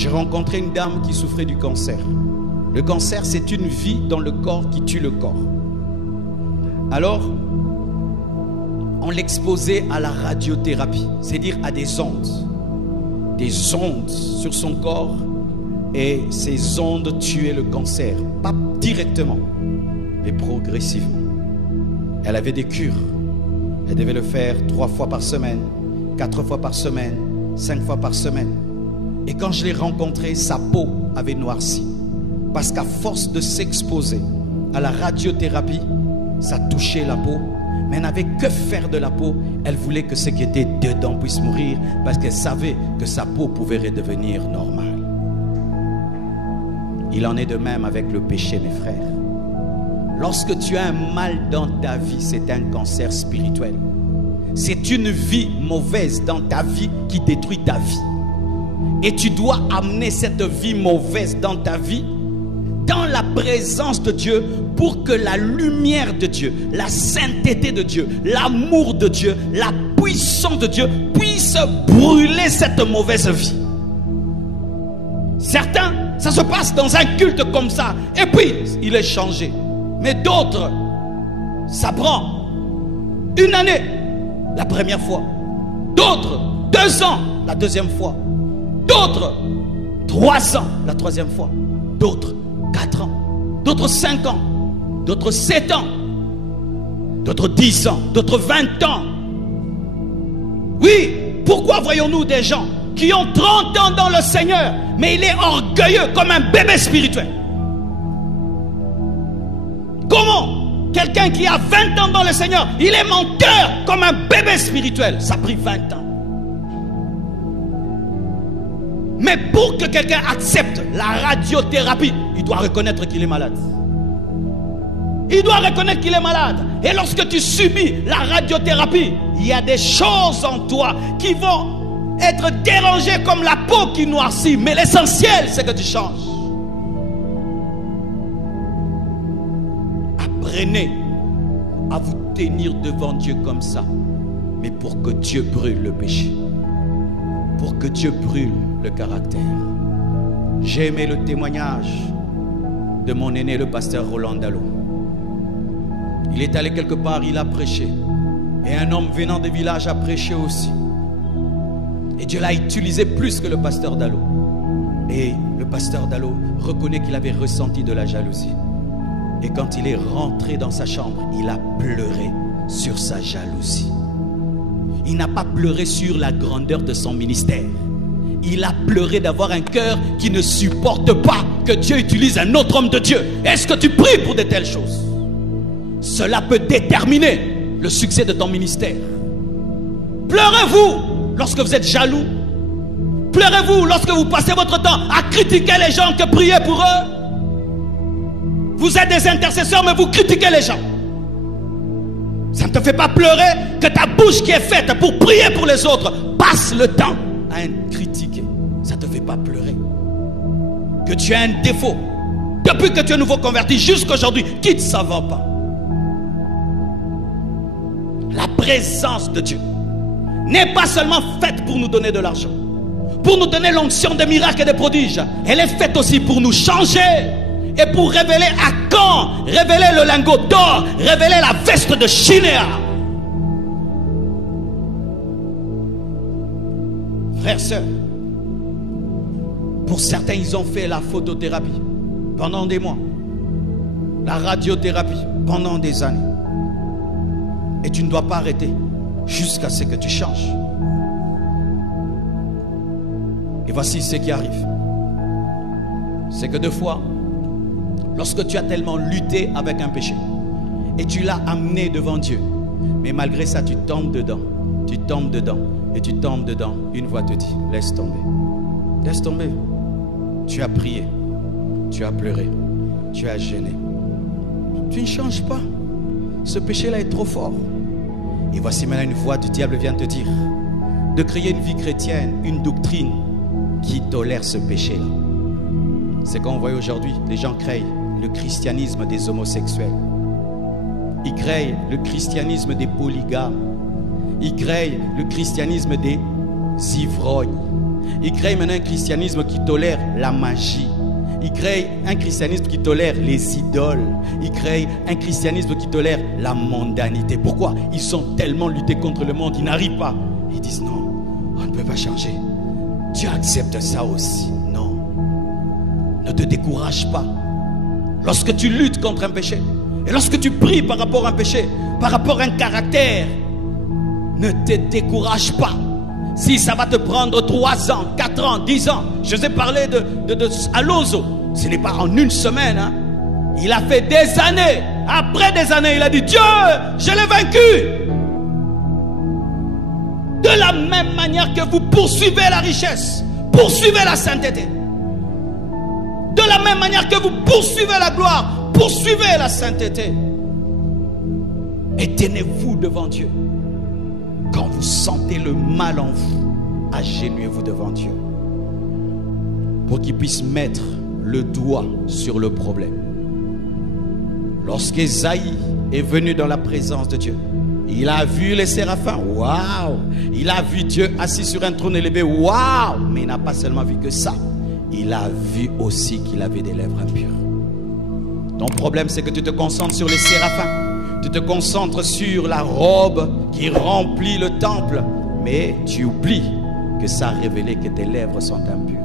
j'ai rencontré une dame qui souffrait du cancer. Le cancer, c'est une vie dans le corps qui tue le corps. Alors, on l'exposait à la radiothérapie, c'est-à-dire à des ondes sur son corps, et ces ondes tuaient le cancer, pas directement, mais progressivement. Elle avait des cures, elle devait le faire 3 fois par semaine, 4 fois par semaine, 5 fois par semaine. Et quand je l'ai rencontrée, sa peau avait noirci, parce qu'à force de s'exposer à la radiothérapie, ça touchait la peau. Mais elle n'avait que faire de la peau. Elle voulait que ce qui était dedans puisse mourir, parce qu'elle savait que sa peau pouvait redevenir normale. Il en est de même avec le péché, mes frères. Lorsque tu as un mal dans ta vie, c'est un cancer spirituel. C'est une vie mauvaise dans ta vie qui détruit ta vie. Et tu dois amener cette vie mauvaise dans ta vie dans la présence de Dieu, pour que la lumière de Dieu, la sainteté de Dieu, l'amour de Dieu, la puissance de Dieu puisse brûler cette mauvaise vie. Certains, ça se passe dans un culte comme ça, et puis il est changé. Mais d'autres, ça prend 1 année la première fois, d'autres 2 ans la deuxième fois, d'autres 3 ans la troisième fois, d'autres 4 ans, d'autres 5 ans, d'autres 7 ans, d'autres 10 ans, d'autres 20 ans. Oui, pourquoi voyons-nous des gens qui ont 30 ans dans le Seigneur, mais il est orgueilleux comme un bébé spirituel? Comment quelqu'un qui a 20 ans dans le Seigneur, il est menteur comme un bébé spirituel? Ça a pris 20 ans. Mais pour que quelqu'un accepte la radiothérapie, il doit reconnaître qu'il est malade. Il doit reconnaître qu'il est malade. Et lorsque tu subis la radiothérapie, il y a des choses en toi qui vont être dérangées comme la peau qui noircit. Mais l'essentiel, c'est que tu changes. Apprenez à vous tenir devant Dieu comme ça. Mais pour que Dieu brûle le péché. Pour que Dieu brûle le caractère. J'ai aimé le témoignage de mon aîné, le pasteur Roland Dallot. Il est allé quelque part, il a prêché. Et un homme venant des villages a prêché aussi. Et Dieu l'a utilisé plus que le pasteur Dallot. Et le pasteur Dallot reconnaît qu'il avait ressenti de la jalousie. Et quand il est rentré dans sa chambre, il a pleuré sur sa jalousie. Il n'a pas pleuré sur la grandeur de son ministère. Il a pleuré d'avoir un cœur qui ne supporte pas que Dieu utilise un autre homme de Dieu. Est-ce que tu pries pour de telles choses? Cela peut déterminer le succès de ton ministère. Pleurez-vous lorsque vous êtes jaloux? Pleurez-vous lorsque vous passez votre temps à critiquer les gens que priez pour eux? Vous êtes des intercesseurs, mais vous critiquez les gens. Ça ne te fait pas pleurer que ta bouche qui est faite pour prier pour les autres passe le temps à critiquer. Ça ne te fait pas pleurer que tu as un défaut. Depuis que tu es nouveau converti jusqu'à aujourd'hui, quitte ça va pas. La présence de Dieu n'est pas seulement faite pour nous donner de l'argent, pour nous donner l'onction des miracles et des prodiges. Elle est faite aussi pour nous changer et pour révéler à quand, révéler le lingot d'or, révéler la veste de Shinéa. Frères, sœurs, pour certains, ils ont fait la photothérapie pendant des mois, la radiothérapie pendant des années. Et tu ne dois pas arrêter jusqu'à ce que tu changes. Et voici ce qui arrive. C'est que 2 fois, lorsque tu as tellement lutté avec un péché et tu l'as amené devant Dieu, mais malgré ça, tu tombes dedans, tu tombes dedans et tu tombes dedans, une voix te dit, laisse tomber. Laisse tomber. Tu as prié, tu as pleuré, tu as gêné. Tu ne changes pas. Ce péché-là est trop fort. Et voici maintenant une voix du diable vient te dire de créer une vie chrétienne, une doctrine qui tolère ce péché-là. C'est qu'on voit aujourd'hui, les gens créent le christianisme des homosexuels. Ils créent le christianisme des polygames. Ils créent le christianisme des ivrognes. Il crée maintenant un christianisme qui tolère la magie. Il crée un christianisme qui tolère les idoles. Il crée un christianisme qui tolère la mondanité. Pourquoi? Ils ont tellement lutté contre le monde, ils n'arrivent pas. Ils disent non, on ne peut pas changer. Dieu accepte ça aussi. Non. Ne te décourage pas. Lorsque tu luttes contre un péché, et lorsque tu pries par rapport à un péché, par rapport à un caractère, ne te décourage pas. Si ça va te prendre 3 ans, 4 ans, 10 ans. Je vous ai parlé de Alonso. Ce n'est pas en une semaine. Hein. Il a fait des années. Après des années, il a dit, Dieu, je l'ai vaincu. De la même manière que vous poursuivez la richesse, poursuivez la sainteté. De la même manière que vous poursuivez la gloire, poursuivez la sainteté. Et tenez-vous devant Dieu. Quand vous sentez le mal en vous, agenouillez-vous devant Dieu pour qu'il puisse mettre le doigt sur le problème. Lorsqu'Ésaïe est venu dans la présence de Dieu, il a vu les séraphins, waouh! Il a vu Dieu assis sur un trône élevé, waouh! Mais il n'a pas seulement vu que ça, il a vu aussi qu'il avait des lèvres impures. Ton problème, c'est que tu te concentres sur les séraphins. Tu te concentres sur la robe qui remplit le temple, mais tu oublies que ça a révélé que tes lèvres sont impures.